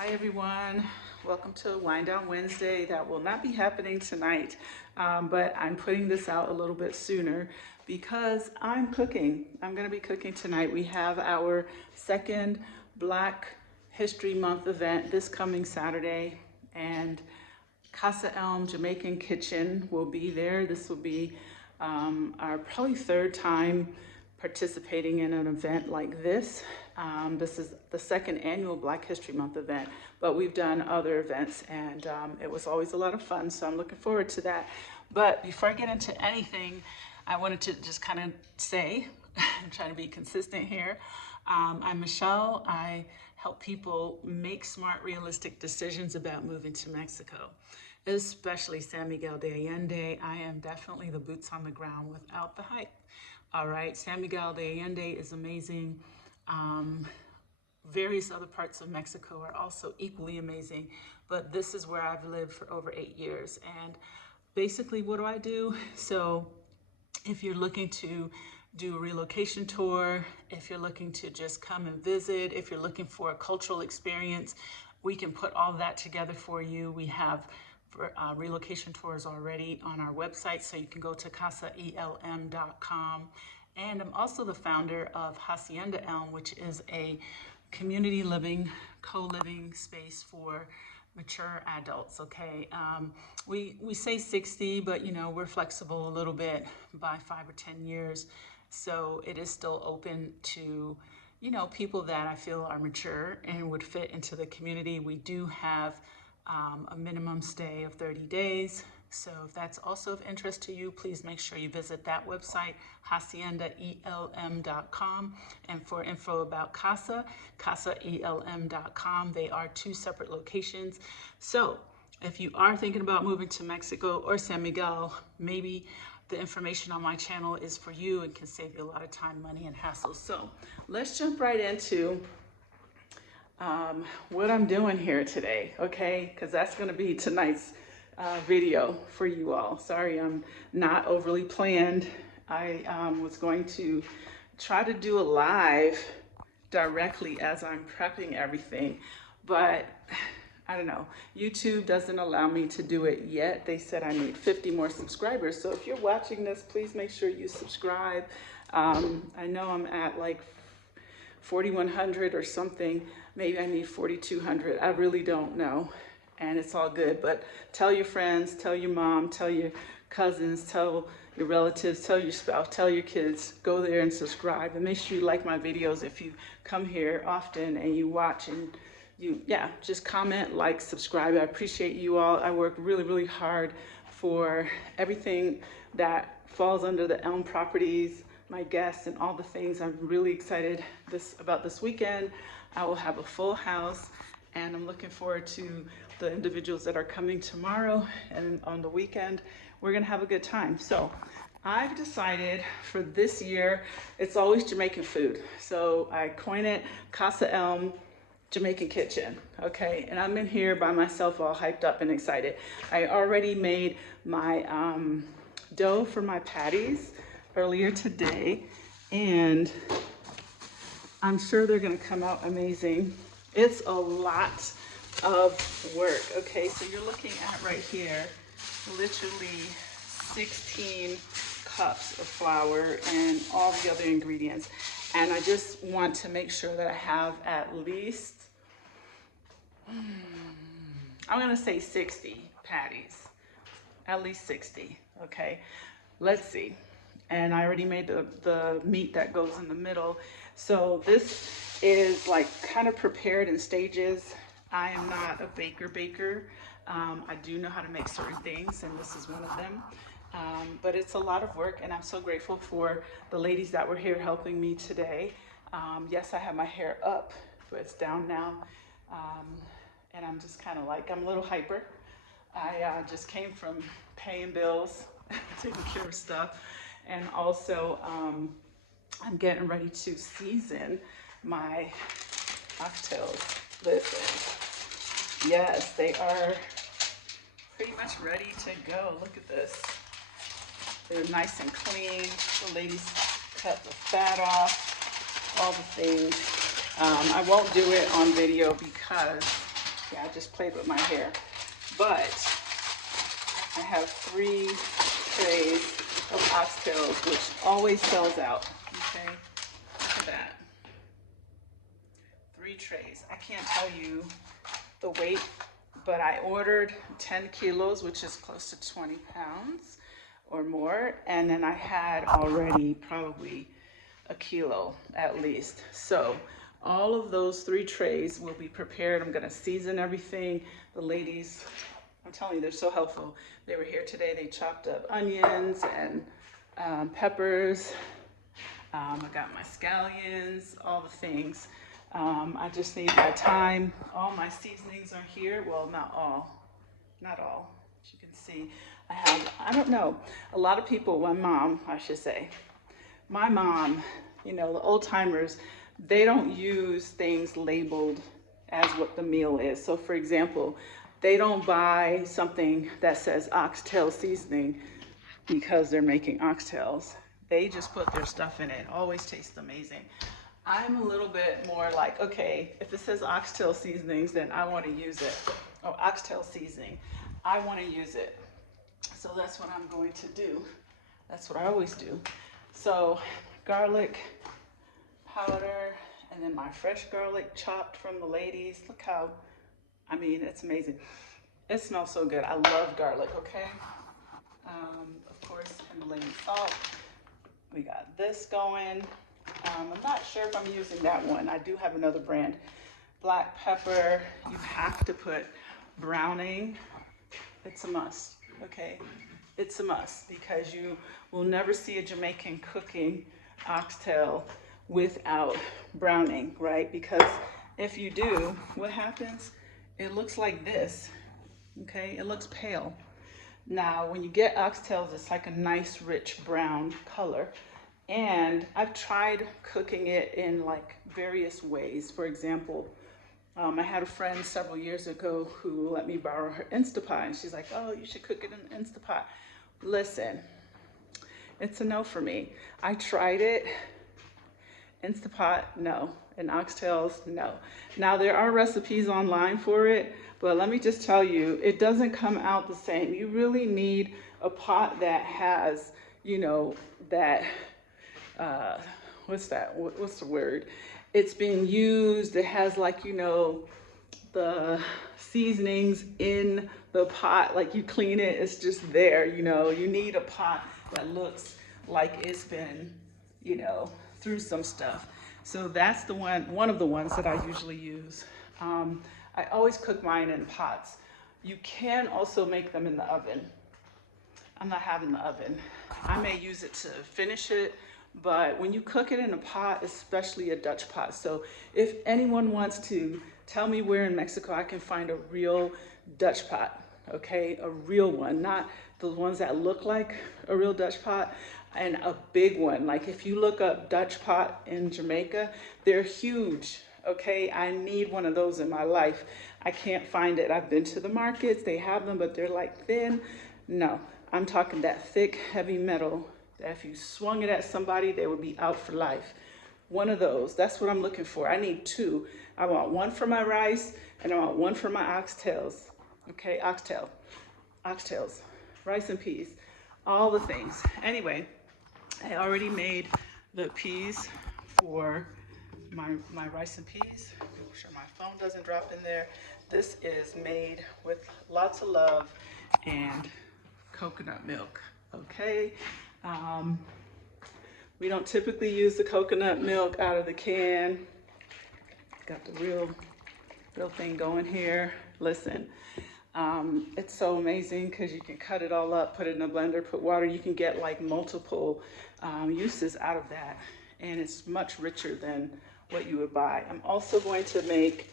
Hi everyone, welcome to Wind Down Wednesday. That will not be happening tonight, but I'm putting this out a little bit sooner because I'm cooking. I'm gonna be cooking tonight. We have our second Black History Month event this coming Saturday, and Casa Jamaican Kitchen will be there. This will be our probably third time participating in an event like this. This is the second annual Black History Month event, but we've done other events and it was always a lot of fun, so I'm looking forward to that. But before I get into anything, I wanted to just kind of say, I'm trying to be consistent here. I'm Michelle. I help people make smart, realistic decisions about moving to Mexico, especially San Miguel de Allende. I am definitely the boots on the ground without the hype. All right, San Miguel de Allende is amazing. Various other parts of Mexico are also equally amazing, but this is where I've lived for over 8 years. And basically, what do I do? So if you're looking to do a relocation tour, if you're looking to just come and visit, if you're looking for a cultural experience, we can put all that together for you. We have relocation tours already on our website, so you can go to casaelm.com. And I'm also the founder of Hacienda Elm, which is a community living, co-living space for mature adults. Okay, we say 60, but you know, we're flexible a little bit by 5 or 10 years, so it is still open to, you know, people that I feel are mature and would fit into the community. We do have a minimum stay of 30 days. So if that's also of interest to you, please make sure you visit that website, haciendaelm.com. And for info about Casa, casaelm.com. They are two separate locations. So if you are thinking about moving to Mexico or San Miguel, maybe the information on my channel is for you and can save you a lot of time, money, and hassle. So let's jump right into what I'm doing here today, okay? Because that's going to be tonight's video for you all. Sorry, I'm not overly planned. I was going to try to do a live directly as I'm prepping everything, but I don't know. YouTube doesn't allow me to do it yet. They said I need 50 more subscribers. So if you're watching this, please make sure you subscribe. I know I'm at like 4,100 or something. Maybe I need 4,200. I really don't know. And it's all good. But tell your friends, tell your mom, tell your cousins, tell your relatives, tell your spouse, tell your kids. Go there and subscribe. And make sure you like my videos if you come here often and you watch and just comment, like, subscribe. I appreciate you all. I work really, really hard for everything that falls under the Elm Properties, my guests, and all the things. I'm really excited about this weekend. I will have a full house, and I'm looking forward to the individuals that are coming tomorrow, and on the weekend we're gonna have a good time. So I've decided for this year, it's always Jamaican food. So I coined it Casa Elm Jamaican Kitchen, okay? And I'm in here by myself, all hyped up and excited. I already made my dough for my patties earlier today, and I'm sure they're gonna come out amazing. It's a lot of work, okay? So you're looking at right here, literally 16 cups of flour and all the other ingredients. And I just want to make sure that I have at least, I'm gonna say 60 patties, at least 60, okay? Let's see. And I already made the meat that goes in the middle. So this is like kind of prepared in stages. I am not a baker. I do know how to make certain things, and this is one of them. But it's a lot of work, and I'm so grateful for the ladies that were here helping me today. Yes, I have my hair up, but it's down now. And I'm just kind of like, I'm a little hyper. I just came from paying bills, taking care of stuff. And also, I'm getting ready to season my oxtails. Listen, yes, they are pretty much ready to go. Look at this. They're nice and clean. The ladies cut the fat off, all the things. I won't do it on video because Yeah, I just played with my hair. But I have 3 trays of oxtails, which always sells out. Okay, look at that. 3 trays. I can't tell you the weight, but I ordered 10 kilos, which is close to 20 pounds or more. And then I had already probably a kilo at least. So all of those 3 trays will be prepared. I'm gonna season everything. The ladies, I'm telling you, they're so helpful. They were here today. They chopped up onions and peppers. I got my scallions, all the things. I just need my time. All my seasonings are here. Well, not all. As you can see, I have, I don't know, a lot of people, my mom, I should say, my mom, you know, the old timers, they don't use things labeled as what the meal is. So for example, they don't buy something that says oxtail seasoning because they're making oxtails. They just put their stuff in it. Always tastes amazing. I'm a little bit more like, okay, if it says oxtail seasonings, then I want to use it. Oh, oxtail seasoning, I want to use it. So that's what I'm going to do. That's what I always do. So garlic powder, and then my fresh garlic chopped from the ladies. Look how, I mean, it's amazing. It smells so good. I love garlic, okay? Of course, Himalayan salt. We got this going. I'm not sure if I'm using that one. I do have another brand. Black pepper. You have to put browning. It's a must, okay? It's a must because you will never see a Jamaican cooking oxtail without browning, right? Because if you do, what happens? It looks like this, okay? It looks pale. Now, when you get oxtails, it's like a nice, rich brown color. And I've tried cooking it in like various ways. For example, I had a friend several years ago who let me borrow her Instapot, and she's like, oh, you should cook it in an Instapot. Listen, it's a no for me. I tried it. Instapot, no. And oxtails, no. Now, there are recipes online for it, but let me just tell you, it doesn't come out the same. You really need a pot that has, you know, that, what's the word? It's been used, it has like, you know, the seasonings in the pot, like you clean it, it's just there, you know. You need a pot that looks like it's been, you know, through some stuff. So that's the one of the ones that I usually use. I always cook mine in pots. You can also make them in the oven. I'm not having the oven. I may use it to finish it, but when you cook it in a pot, especially a Dutch pot. So if anyone wants to tell me where in Mexico I can find a real Dutch pot, okay? A real one, not the ones that look like a real Dutch pot, and a big one. Like if you look up Dutch pot in Jamaica, they're huge, okay? I need one of those in my life. I can't find it. I've been to the markets, they have them, but they're like thin. No, I'm talking that thick, heavy metal that if you swung it at somebody, they would be out for life. One of those, that's what I'm looking for. I need 2. I want one for my rice and I want one for my oxtails. Okay, oxtails, rice and peas, all the things. Anyway, I already made the peas for my rice and peas. Make sure my phone doesn't drop in there. This is made with lots of love and coconut milk, okay? We don't typically use the coconut milk out of the can. Got the real thing going here. Listen, it's so amazing because you can cut it all up, put it in a blender, put water. You can get like multiple uses out of that, and it's much richer than what you would buy. I'm also going to make,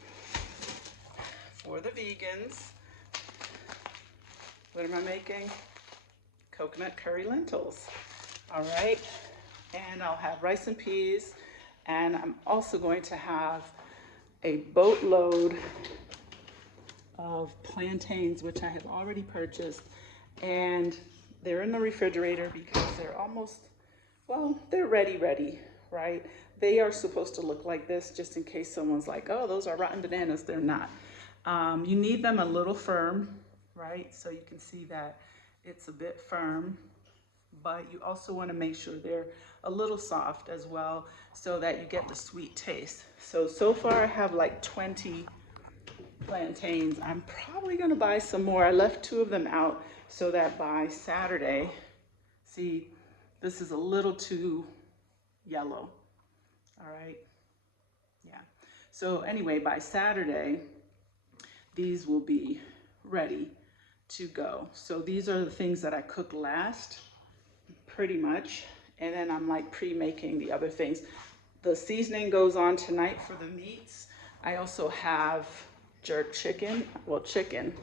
for the vegans, what am I making? Coconut curry lentils. All right, and I'll have rice and peas, and I'm also going to have a boatload of plantains, which I have already purchased, and they're in the refrigerator because they're almost, well, they're ready, right? They are supposed to look like this just in case someone's like, oh, those are rotten bananas. They're not. You need them a little firm, right? So you can see that it's a bit firm, but you also want to make sure they're a little soft as well so that you get the sweet taste. So far I have like 20 plantains. I'm probably going to buy some more. I left 2 of them out so that by Saturday, see, this is a little too yellow. All right. Yeah. So anyway, by Saturday, these will be ready to go. So these are the things that I cook last, pretty much. And then I'm like pre-making the other things. The seasoning goes on tonight for the meats. I also have jerk chicken. Well, chicken.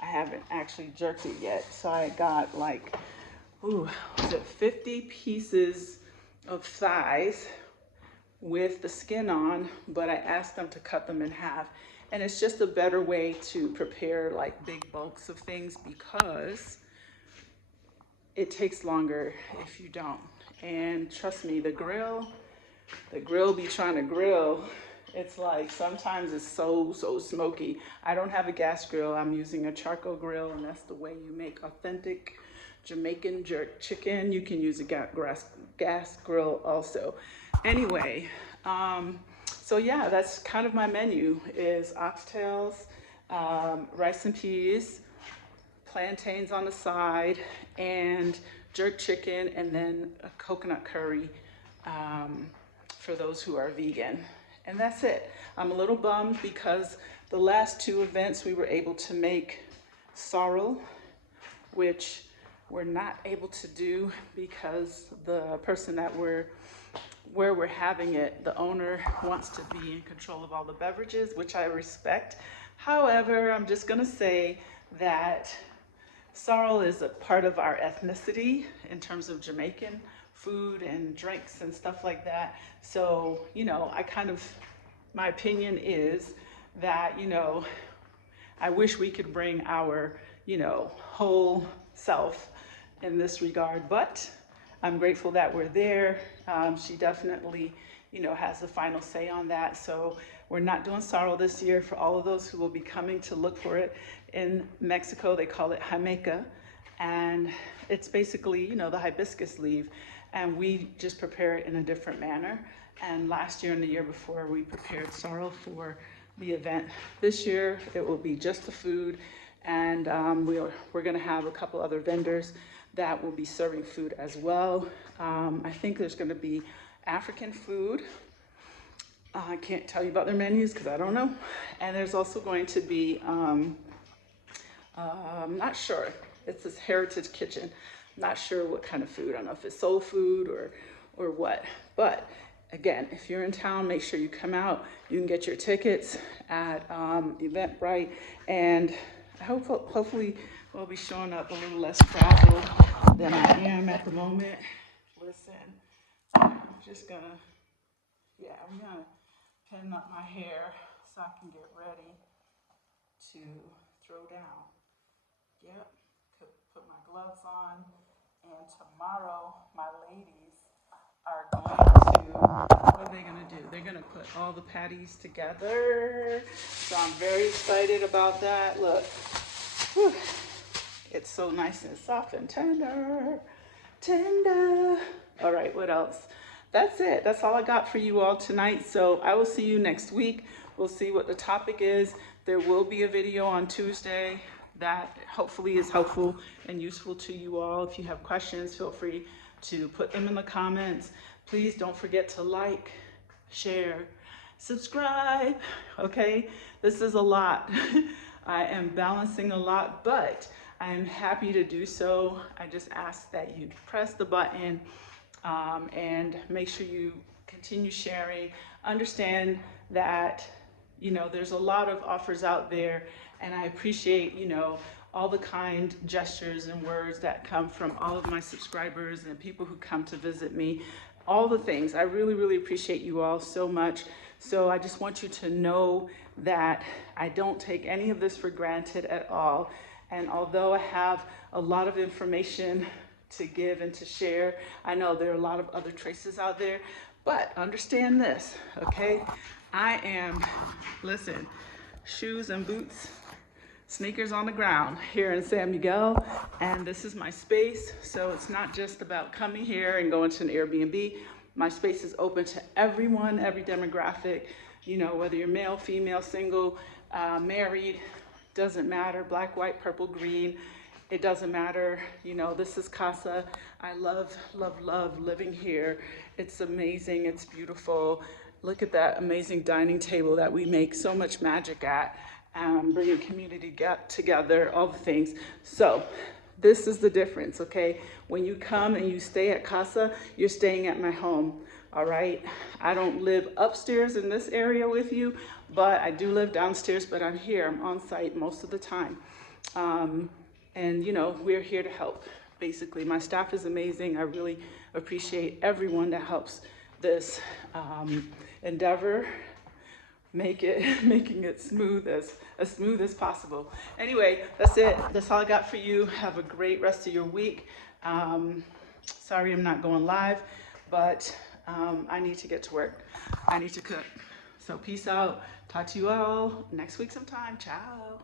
I haven't actually jerked it yet. So I got like, was it 50 pieces of thighs with the skin on, but I asked them to cut them in half. And it's just a better way to prepare like big bulks of things because it takes longer if you don't. And trust me, the grill be trying to grill. It's like sometimes it's so smoky. I don't have a gas grill. I'm using a charcoal grill, and that's the way you make authentic Jamaican jerk chicken. You can use a gas grill also. Anyway, so yeah, that's kind of my menu is oxtails, rice and peas, plantains on the side, and jerk chicken, and then a coconut curry for those who are vegan. And that's it. I'm a little bummed because the last 2 events we were able to make sorrel, which we're not able to do because the person that where we're having it, the owner wants to be in control of all the beverages, which I respect. However, I'm just gonna say that sorrel is a part of our ethnicity in terms of Jamaican food and drinks and stuff like that. So, you know, my opinion is that, you know, I wish we could bring our, you know, whole self in this regard, but I'm grateful that we're there. She definitely, you know, has the final say on that. So we're not doing sorrel this year. For all of those who will be coming to look for it in Mexico, they call it Jamaica. And it's basically, you know, the hibiscus leaf. And we just prepare it in a different manner. And last year and the year before, we prepared sorrel for the event. This year, it will be just the food. And we're gonna have a couple other vendors that will be serving food as well. I think there's gonna be African food. I can't tell you about their menus because I don't know. And there's also going to be, I'm not sure, it's this Heritage Kitchen. I'm not sure what kind of food. I don't know if it's soul food or what. But again, if you're in town, make sure you come out. You can get your tickets at Eventbrite, and hopefully we'll be showing up a little less frazzled than I am at the moment. Listen, I'm just gonna, I'm gonna pin up my hair so I can get ready to throw down. Yep, put my gloves on, and tomorrow my ladies are going to, what are they gonna do? They're gonna put all the patties together. So I'm very excited about that. Look, whew, it's so nice and soft and tender. All right, what else? That's it. That's all I got for you all tonight. So I will see you next week. We'll see what the topic is. There will be a video on Tuesday that hopefully is helpful and useful to you all. If you have questions, feel free to put them in the comments. Please don't forget to like, share, subscribe, okay? This is a lot. I am balancing a lot, but I am happy to do so. I just ask that you press the button and make sure you continue sharing. Understand that, you know, there's a lot of offers out there, and I appreciate, you know, all the kind gestures and words that come from all of my subscribers and people who come to visit me, all the things. I really, really appreciate you all so much. So I just want you to know that I don't take any of this for granted at all. And although I have a lot of information to give and to share, I know there are a lot of other traces out there, but understand this, okay? Listen, shoes and boots, sneakers on the ground here in San Miguel. And this is my space. So it's not just about coming here and going to an Airbnb. My space is open to everyone, every demographic, you know, whether you're male, female, single, married, doesn't matter, black, white, purple, green, it doesn't matter. You know, this is Casa. I love, love, love living here. It's amazing, it's beautiful. Look at that amazing dining table that we make so much magic at, bringing community together, all the things. So this is the difference, okay? When you come and you stay at Casa, you're staying at my home, all right? I don't live upstairs in this area with you, but I do live downstairs, but I'm here, I'm on site most of the time. And you know, we're here to help. Basically, my staff is amazing. I really appreciate everyone that helps this endeavor, making it smooth as smooth as possible. Anyway, that's it. That's all I got for you. Have a great rest of your week. Sorry I'm not going live, but I need to get to work. I need to cook. So peace out. Talk to you all next week sometime. Ciao.